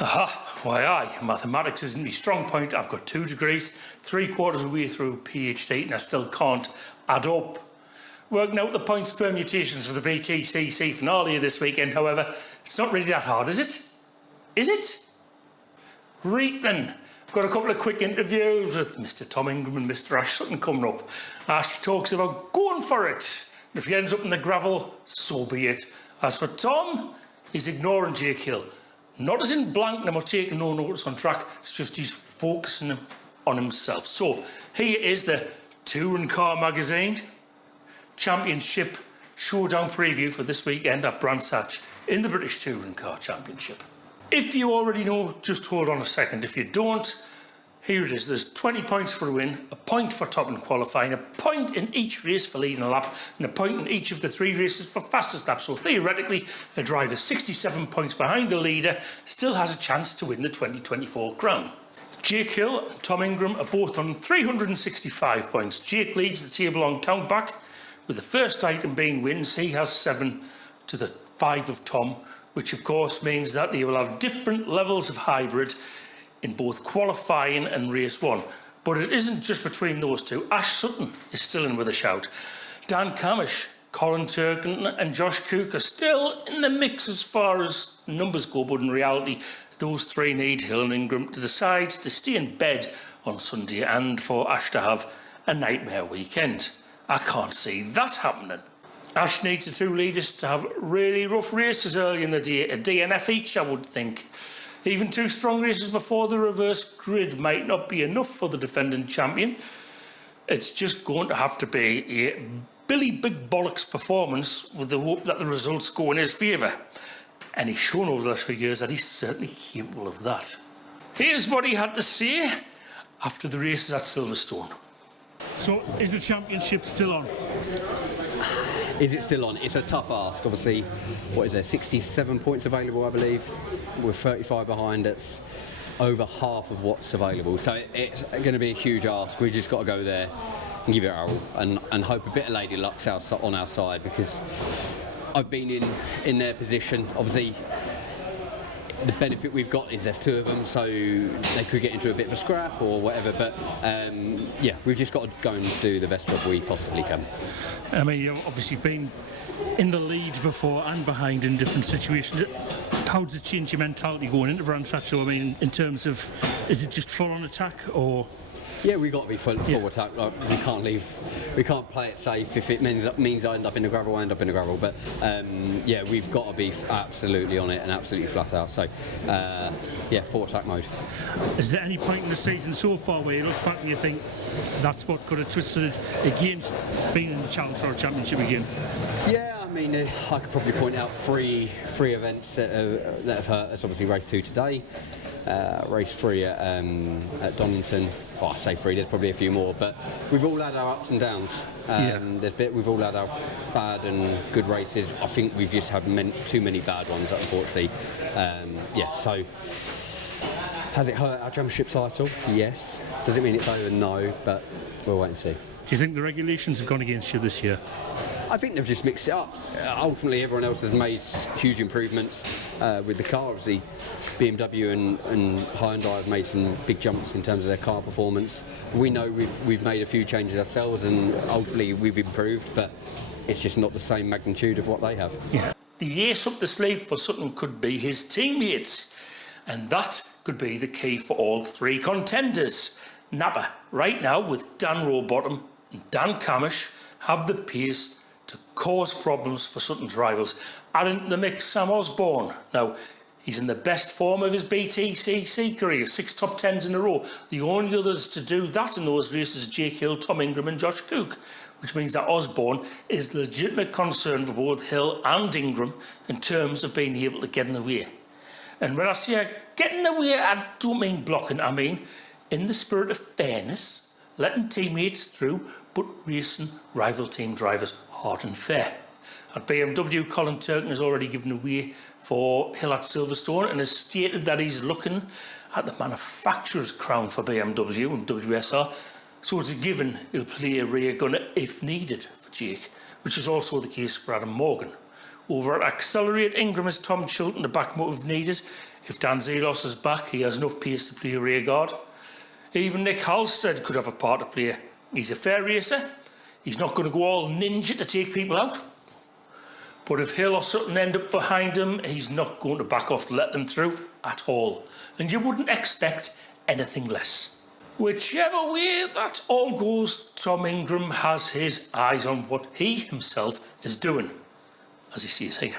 Aha, why aye, mathematics isn't my strong point. I've got 2 degrees, 3/4 of the way through PhD, and I still can't add up. Working out the points permutations for the Btcc finale this weekend, however, it's not really that hard, is it? Is it? Right then, I've got a couple of quick interviews with Mr. Tom Ingram and Mr. Ash Sutton coming up. Ash talks about going for it. And if he ends up in the gravel, so be it. As for Tom, he's ignoring Jake Hill. Not as in blanking him or taking no notice on track, it's just he's focusing on himself. So, here is the Touring Car Magazine Championship Showdown preview for this weekend at Brands Hatch in the British Touring Car Championship. If you already know, just hold on a second. If you don't, here it is. There's 20 points for a win, a point for top in qualifying, a point in each race for leading a lap, and a point in each of the 3 races for fastest lap. So theoretically, a driver 67 points behind the leader still has a chance to win the 2024 crown. Jake Hill and Tom Ingram are both on 365 points. Jake leads the table on countback, with the first item being wins. He has 7 to the 5 of Tom, which of course means that they will have different levels of hybrid in both qualifying and race 1. But it isn't just between those two. Ash Sutton is still in with a shout. Dan Camish, Colin Turkin and Josh Cook are still in the mix as far as numbers go, but in reality, those 3 need Hill and Ingram to decide to stay in bed on Sunday and for Ash to have a nightmare weekend. I can't see that happening. Ash needs the 2 leaders to have really rough races early in the day, a DNF each, I would think. Even 2 strong races before the reverse grid might not be enough for the defending champion. It's just going to have to be a Billy Big Bollocks performance with the hope that the results go in his favour. And he's shown over the last few years that he's certainly capable of that. Here's what he had to say after the races at Silverstone. So, is the championship still on? Is it still on? It's a tough ask. Obviously, what is there, 67 points available, I believe. We're 35 behind. It's over half of what's available. So it's going to be a huge ask. We've just got to go there and give it our all and hope a bit of lady luck's on our side, because I've been in their position. Obviously, the benefit we've got is there's 2 of them, so they could get into a bit of a scrap or whatever, but yeah, we've just got to go and do the best job we possibly can. I mean, you've been in the lead before and behind in different situations. How does it change your mentality going into Brands Hatch? So, I mean, in terms of, is it just full on attack or? Yeah, we've got to be full attack. Like, we can't play it safe. If it means I end up in the gravel, I end up in the gravel. But yeah, we've got to be absolutely on it and absolutely flat out. So yeah, full attack mode. Is there any point in the season so far where you look back and you think that's what could have twisted it against being in the challenge for a championship again? Yeah, I mean, I could probably point out three events that have hurt us. Obviously, race 2 today, race 3 at Donington. Well, I say 3, there's probably a few more, but we've all had our ups and downs. We've all had our bad and good races. I think we've just had too many bad ones, unfortunately. Yeah, so has it hurt our championship title? Yes. Does it mean it's over? No, but we'll wait and see. Do you think the regulations have gone against you this year? I think they've just mixed it up. Ultimately, everyone else has made huge improvements with the car. Obviously, BMW and Hyundai have made some big jumps in terms of their car performance. We know we've made a few changes ourselves, and ultimately we've improved, but it's just not the same magnitude of what they have. Yeah. The ace up the sleeve for Sutton could be his teammates, and that could be the key for all 3 contenders. Napa, right now, with Dan Rowbottom and Dan Camish, have the pace to cause problems for Sutton's rivals. Adding to the mix, Sam Osborne. Now, he's in the best form of his Btcc career, 6 top 10s in a row. The only others to do that in those races are Jake Hill, Tom Ingram and Josh Cook, which means that Osborne is legitimate concern for both Hill and Ingram in terms of being able to get in the way. And when I say get in the way, I don't mean blocking, I mean in the spirit of fairness, letting teammates through, but racing rival team drivers hard and fair. At BMW, Colin Turkin has already given away for Hill at Silverstone and has stated that he's looking at the manufacturer's crown for BMW and WSR, so it's a given he'll play a rear gunner if needed for Jake, which is also the case for Adam Morgan. Over at Accelerate, Ingram has Tom Chilton to back him up if needed. If Dan Zelos is back, he has enough pace to play a rear guard. Even Nick Halstead could have a part to play. He's a fair racer. He's not going to go all ninja to take people out. But if Hill or Sutton end up behind him, he's not going to back off to let them through at all. And you wouldn't expect anything less. Whichever way that all goes, Tom Ingram has his eyes on what he himself is doing, as he sees here.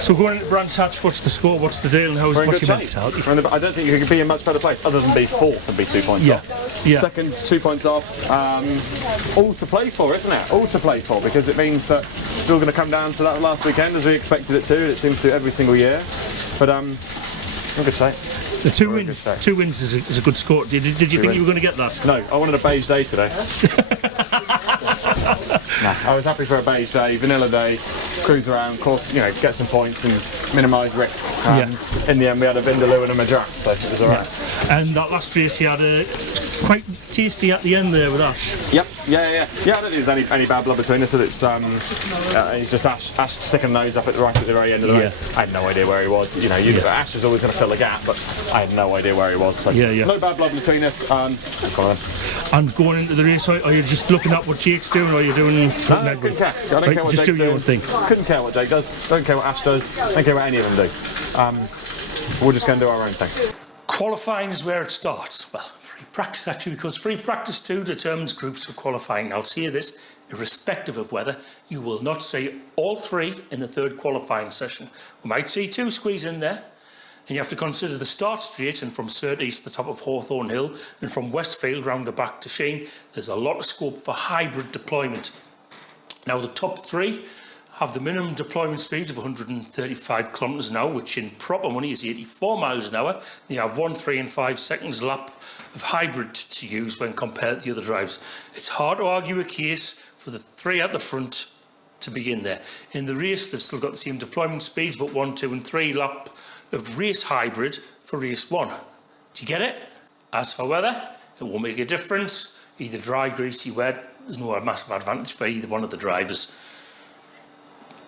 So going into Brands Hatch, what's the score, what's the deal, and what's your mentality? I don't think you could be in a much better place other than be fourth and be 2 points off. Yeah. Second, 2 points off. All to play for, isn't it? All to play for, because it means that it's all going to come down to that last weekend as we expected it to. It seems to every single year. But I'm good shape. The two wins is a good score. Did you think you were going to get that? No, I wanted a beige day today. No, I was happy for a beige day, vanilla day, cruise around, of course, you know, get some points and minimise risk. In the end, we had a Vindaloo and a Madras, so it was all right. Yeah. And that last race, you had a quite tasty at the end there with Ash. Yep, yeah. I don't think there's any bad blood between us. That it's just Ash sticking the nose up at the very end of the race. I had no idea where he was. You know, Ash was always going to fill the gap, but I had no idea where he was. So no bad blood between us. It's one of them. And going into the race, are you just looking at what Jake's doing, or are you doing? No, I couldn't care. I don't care what just Jake's do your doing. own thing. Couldn't care what Jake does. Don't care what Ash does. Don't care what any of them do. We're just going to do our own thing. Qualifying is where it starts. Well, free practice actually, because free practice 2 determines groups for qualifying. I'll say this, irrespective of whether you will not see all 3 in the 3rd qualifying session. We might see 2 squeeze in there. And you have to consider the start straight and from Surtees to the top of Hawthorne Hill and from Westfield round the back to Sheen. There's a lot of scope for hybrid deployment. Now the top 3 have the minimum deployment speeds of 135 kilometres an hour, which in proper money is 84 miles an hour. They have 1, 3 and 5 seconds lap of hybrid to use when compared to the other drives. It's hard to argue a case for the 3 at the front to be in there. In the race, they've still got the same deployment speeds, but 1, 2 and 3 lap of race hybrid for race 1. Do you get it? As for weather, it won't make a difference. Either dry, greasy, wet, there's no massive advantage for either one of the drivers.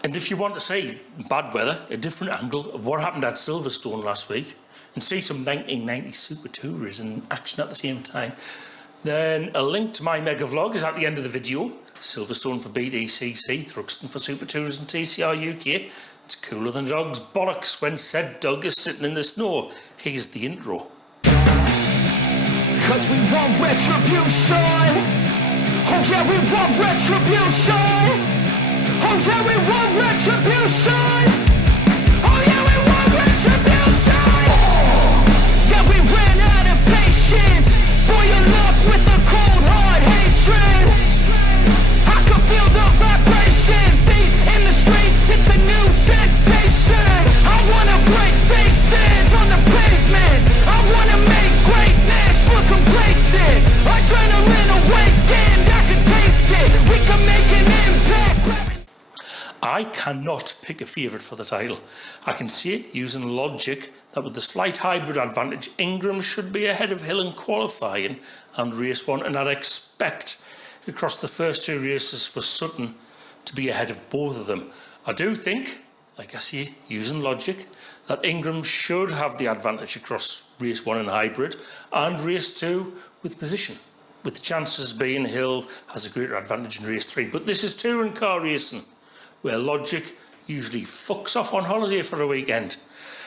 And if you want to see bad weather, a different angle of what happened at Silverstone last week, and see some 1990 Super Tourers in action at the same time, then a link to my mega vlog is at the end of the video. Silverstone for Btcc, Thruxton for Super Tourers and TCR UK. It's cooler than dog's bollocks when said dog is sitting in the snow. Here's the intro. Cause we want retribution. Oh yeah, we want retribution. Oh yeah, we want retribution. Oh yeah, we want retribution. Yeah, we ran out of patience. Boil up with the cold hard hatred. I can feel the vibration. Feet in the streets, it's a new sensation. I wanna break faces on the pavement. I wanna make greatness look complacent. Adrenaline awakened, I can taste it. We can make an impact. I cannot pick a favourite for the title. I can see it using logic that with the slight hybrid advantage, Ingram should be ahead of Hill in qualifying and race 1, and I'd expect across the first 2 races for Sutton to be ahead of both of them. I do think, like I say, using logic, that Ingram should have the advantage across race 1 in hybrid and race 2 with position, with the chances being Hill has a greater advantage in race 3. But this is touring car racing, where logic usually fucks off on holiday for a weekend.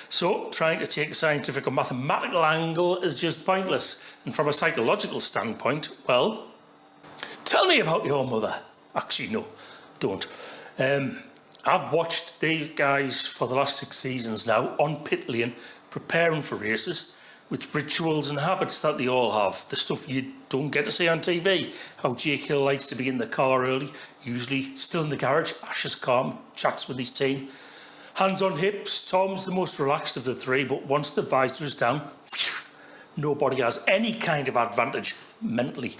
So trying to take a scientific or mathematical angle is just pointless. And from a psychological standpoint, well, tell me about your mother. Actually, no, don't. I've watched these guys for the last 6 seasons now on pit lane, preparing for races with rituals and habits that they all have. The stuff you don't get to see on TV. How Jake Hill likes to be in the car early, usually still in the garage. Ash is calm, chats with his team. Hands on hips, Tom's the most relaxed of the 3, but once the visor is down, nobody has any kind of advantage mentally.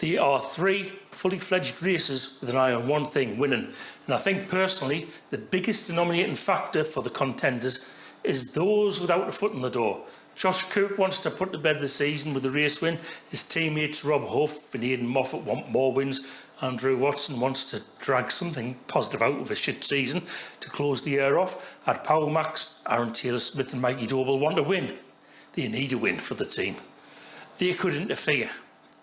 They are 3 fully fledged races with an eye on one thing, winning. And I think personally, the biggest denominating factor for the contenders is those without a foot in the door. Josh Cook wants to put to bed the season with a race win. His teammates Rob Huff and Aidan Moffat want more wins. Andrew Watson wants to drag something positive out of a shit season to close the year off. At Power Max, Aaron Taylor-Smith and Mikey Doble want to win. They need a win for the team. They could interfere,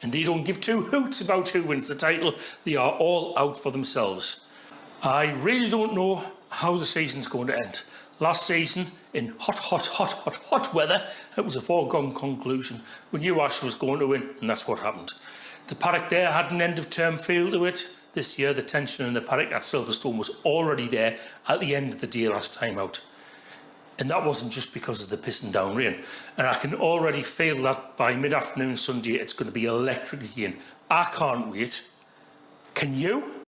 and they don't give two hoots about who wins the title. They are all out for themselves. I really don't know how the season's going to end. Last season, in hot weather, it was a foregone conclusion. We knew Ash was going to win, and that's what happened. The paddock there had an end-of-term feel to it. This year, the tension in the paddock at Silverstone was already there at the end of the day last time out. And that wasn't just because of the pissing down rain. And I can already feel that by mid-afternoon Sunday, it's going to be electric again. I can't wait. Can you?